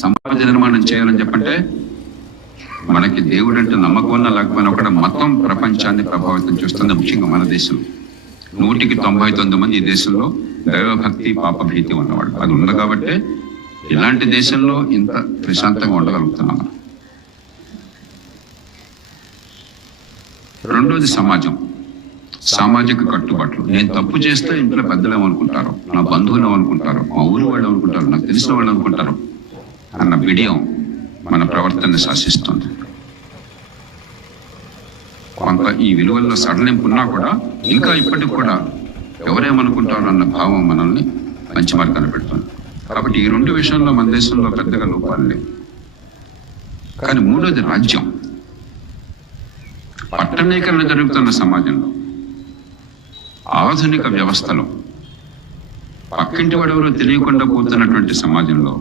సమాజ నిర్మాణం చేయాలని చెప్పంటే మనకి దేవుడు అంటే నమ్మకం ఉన్న లేకపోయినా కూడా మొత్తం ప్రపంచాన్ని ప్రభావితం చేస్తుంది. ముఖ్యంగా మన దేశం 199 మంది ఈ దేశంలో దైవభక్తి పాపభీతి ఉన్నవాడు. అది ఉంది కాబట్టి ఇలాంటి దేశంలో ఇంత ప్రశాంతంగా ఉండగలుగుతున్నాం. రెండోది సమాజం, సామాజిక కట్టుబాట్లు. నేను తప్పు చేస్తే ఇంట్లో పెద్దలు ఏమనుకుంటారు, నా బంధువులు ఏమనుకుంటారు, మా ఊరు వాళ్ళు అనుకుంటారు, నాకు తెలిసిన వాళ్ళు అనుకుంటారు అన్న బిడియం మన ప్రవర్తనని శాసిస్తుంది. కొంత ఈ విలువల్లో సడలింపు ఉన్నా కూడా ఇంకా ఇప్పటికి కూడా ఎవరేమనుకుంటారు అన్న భావం మనల్ని మంచి మార్గాన్ని పెడుతుంది. కాబట్టి ఈ రెండు విషయంలో మన దేశంలో పెద్దగా లోపాలు లేవు. కానీ మూడోది రాజ్యం. పట్టణీకరణ జరుగుతున్న సమాజంలో, ఆధునిక వ్యవస్థలో, పక్కింటి వాడెవరో తెలియకుండా పోతున్నటువంటి సమాజంలో